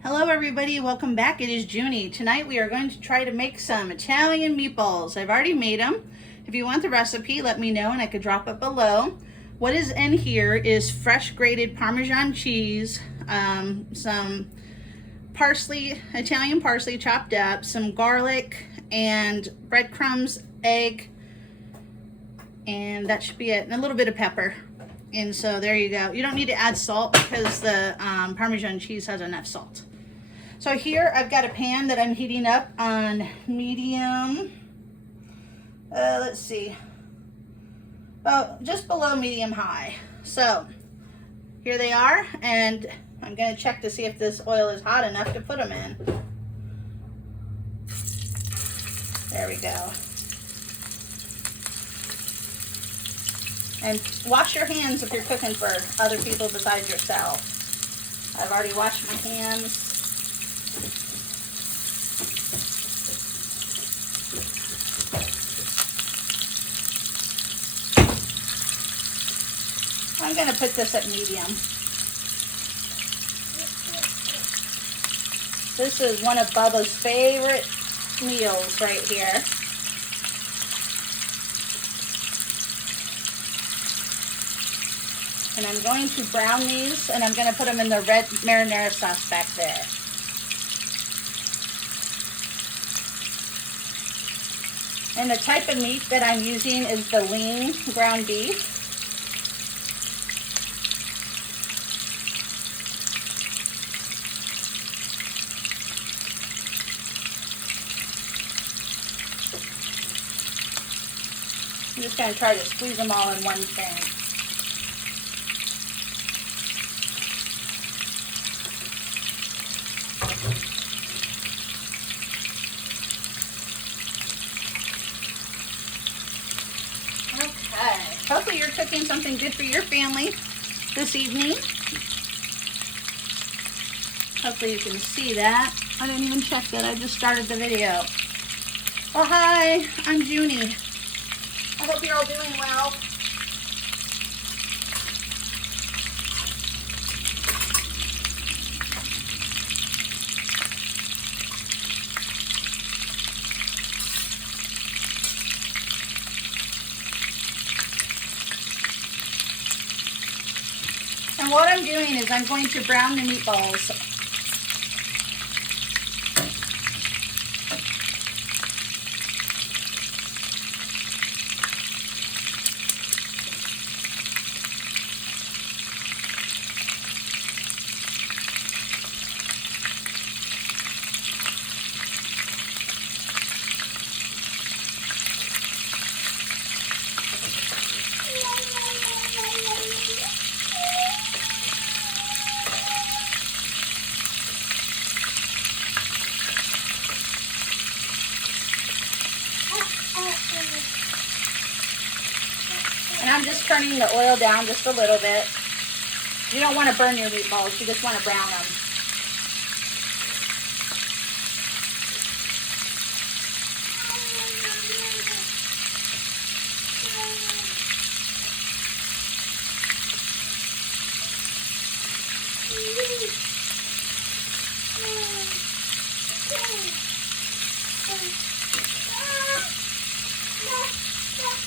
Hello everybody, welcome back. It is Junie. Tonight we are going to try to make some Italian meatballs. I've already made them. If you want the recipe, let me know and I could drop it below. What is in here is fresh grated Parmesan cheese, some parsley, Italian parsley chopped up, some garlic and breadcrumbs, egg, and that should be it, and a little bit of pepper. And so there you go. You don't need to add salt because the Parmesan cheese has enough salt. So here I've got a pan that I'm heating up on medium, let's see, just below medium high. So here they are, and I'm going to check to see if this oil is hot enough to put them in. There we go. And wash your hands if you're cooking for other people besides yourself. I've already washed my hands. I'm going to put this at medium. This is one of Bubba's favorite meals right here. And I'm going to brown these, and I'm going to put them in the red marinara sauce back there. And the type of meat that I'm using is the lean ground beef. I'm just going to try to squeeze them all in one thing. Okay, hopefully you're cooking something good for your family this evening. Hopefully you can see that. I didn't even check that, I just started the video. Oh hi, I'm Junie. I hope you're all doing well. And what I'm doing is I'm going to brown the meatballs. And I'm just turning the oil down just a little bit. You don't want to burn your meatballs, you just want to brown them.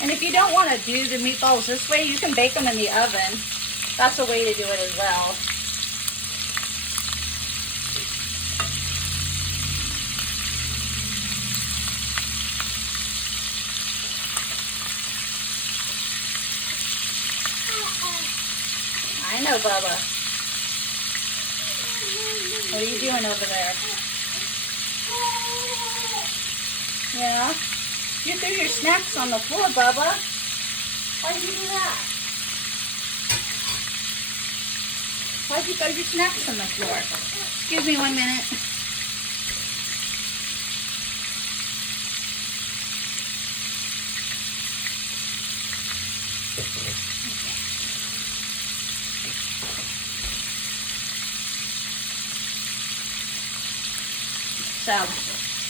And if you don't want to do the meatballs this way, you can bake them in the oven. That's a way to do it as well. I know, Bubba. What are you doing over there? Yeah? You threw your snacks on the floor, Bubba. Why did you do that? Why did you throw your snacks on the floor? Excuse me 1 minute.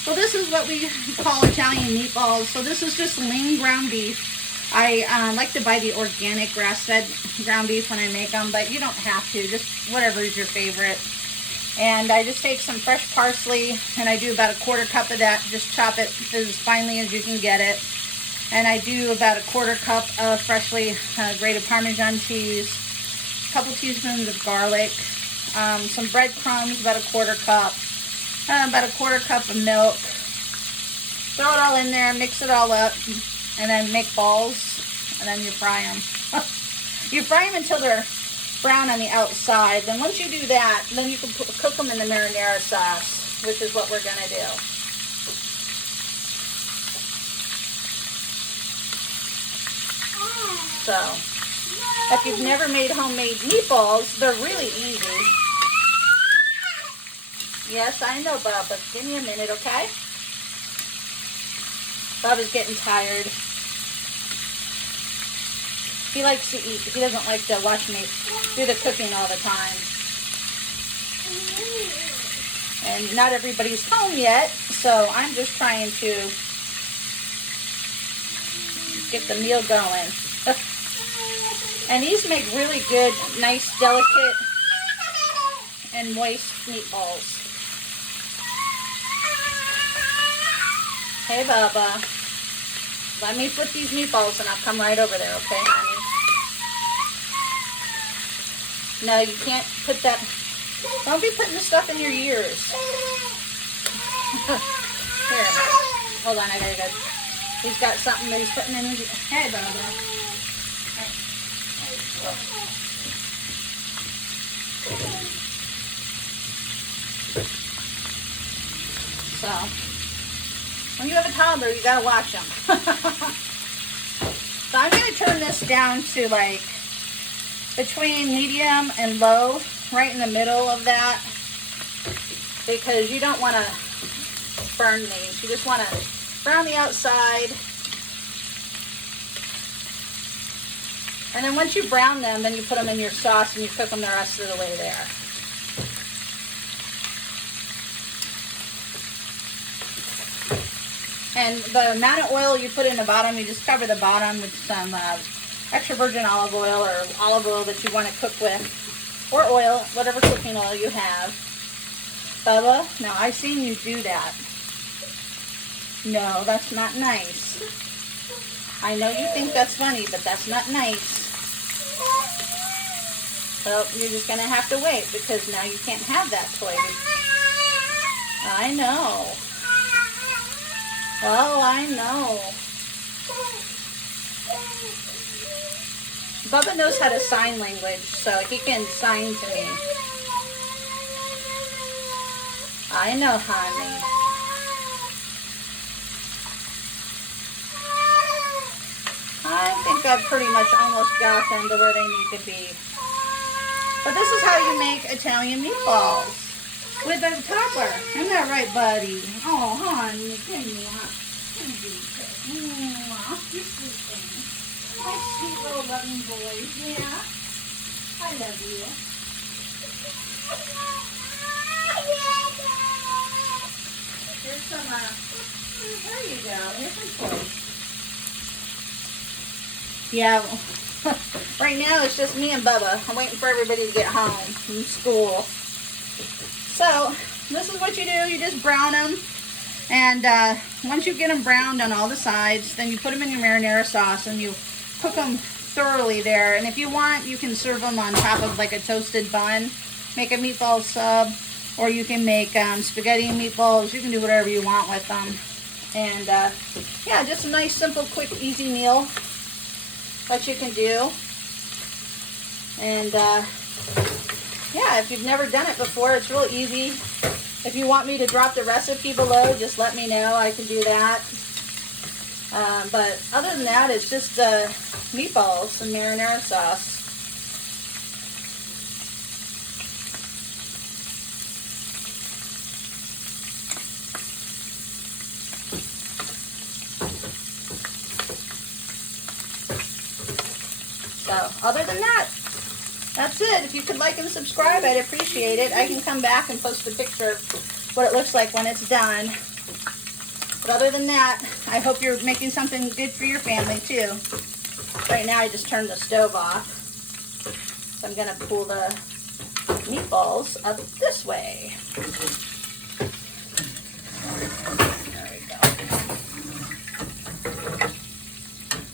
So this is what we call Italian meatballs. So this is just lean ground beef. I like to buy the organic grass-fed ground beef when I make them, but you don't have to. Just whatever is your favorite. And I just take some fresh parsley and I do about a 1/4 cup of that. Just chop it as finely as you can get it. And I do about a 1/4 cup of freshly grated Parmesan cheese, a couple teaspoons of garlic, some breadcrumbs, about a 1/4 cup, about a 1/4 cup of milk. Throw it all in there, mix it all up, and then make balls, and then you fry them. You fry them until they're brown on the outside. Then once you do that, then you can cook them in the marinara sauce, which is what we're going to do. So, if you've never made homemade meatballs, they're really easy. Yes, I know, Bubba. Give me a minute, okay? Bubba's getting tired. He likes to eat. He doesn't like to watch me do the cooking all the time. And not everybody's home yet, so I'm just trying to get the meal going. And these make really good, nice, delicate, and moist meatballs. Hey, Bubba. Let me flip these meatballs and I'll come right over there, okay, honey? No, you can't put that. Don't be putting the stuff in your ears. Here. Hold on, I gotta go. He's got something that he's putting in his ear. Hey, Bubba. So, when you have a toddler, you gotta watch them. So I'm gonna turn this down to like between medium and low, right in the middle of that, because you don't want to burn these. You just want to brown the outside. And then once you brown them, then you put them in your sauce and you cook them the rest of the way there. And the amount of oil you put in the bottom, you just cover the bottom with some extra virgin olive oil or olive oil that you want to cook with, or oil, whatever cooking oil you have. Bubba, now I've seen you do that. No, that's not nice. I know you think that's funny, but that's not nice. So you're just going to have to wait, because now you can't have that toy. I know. Oh, I know. Bubba knows how to sign language, so he can sign to me. I know, honey. I think I've pretty much almost got them to where they need to be. But this is how you make Italian meatballs with a toddler. Isn't that right, buddy? Oh, honey, give me one. You're sweet thing. My sweet little loving boys. Yeah, I love you. Here's some, there you go. Here's some toys. Yeah, right now it's just me and Bubba. I'm waiting for everybody to get home from school. So, this is what you do. You just brown them. And once you get them browned on all the sides, then you put them in your marinara sauce and you cook them thoroughly there. And if you want, you can serve them on top of like a toasted bun. Make a meatball sub, or you can make spaghetti and meatballs. You can do whatever you want with them. And yeah, just a nice, simple, quick, easy meal that you can do. And yeah, if you've never done it before, it's real easy. If you want me to drop the recipe below, just let me know. I can do that. But other than that, it's just meatballs and marinara sauce. So, other than that, that's it. If you could like and subscribe, I'd appreciate it. I can come back and post a picture of what it looks like when it's done. But other than that, I hope you're making something good for your family too. Right now I just turned the stove off. So I'm going to pull the meatballs up this way. There we go.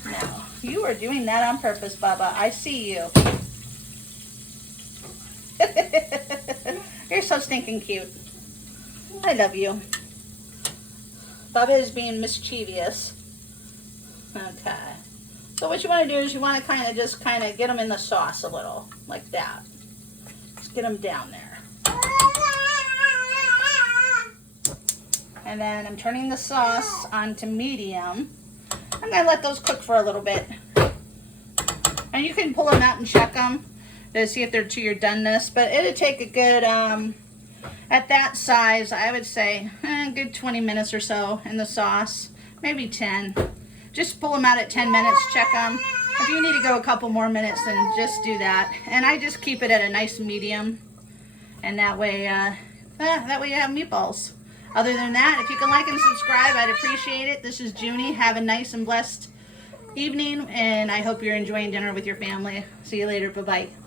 Now, you are doing that on purpose, Bubba. I see you. You're so stinking cute. I love you. Bubba is being mischievous. Okay. So what you want to do is you want to kind of get them in the sauce a little, like that. Just get them down there. And then I'm turning the sauce onto medium. I'm going to let those cook for a little bit. And you can pull them out and check them to see if they're to your doneness. But it'll take a good, at that size, I would say a good 20 minutes or so in the sauce. Maybe 10. Just pull them out at 10 minutes, check them. If you need to go a couple more minutes, then just do that. And I just keep it at a nice medium. And that way you have meatballs. Other than that, if you can like and subscribe, I'd appreciate it. This is Junie. Have a nice and blessed evening, and I hope you're enjoying dinner with your family. See you later. Bye-bye.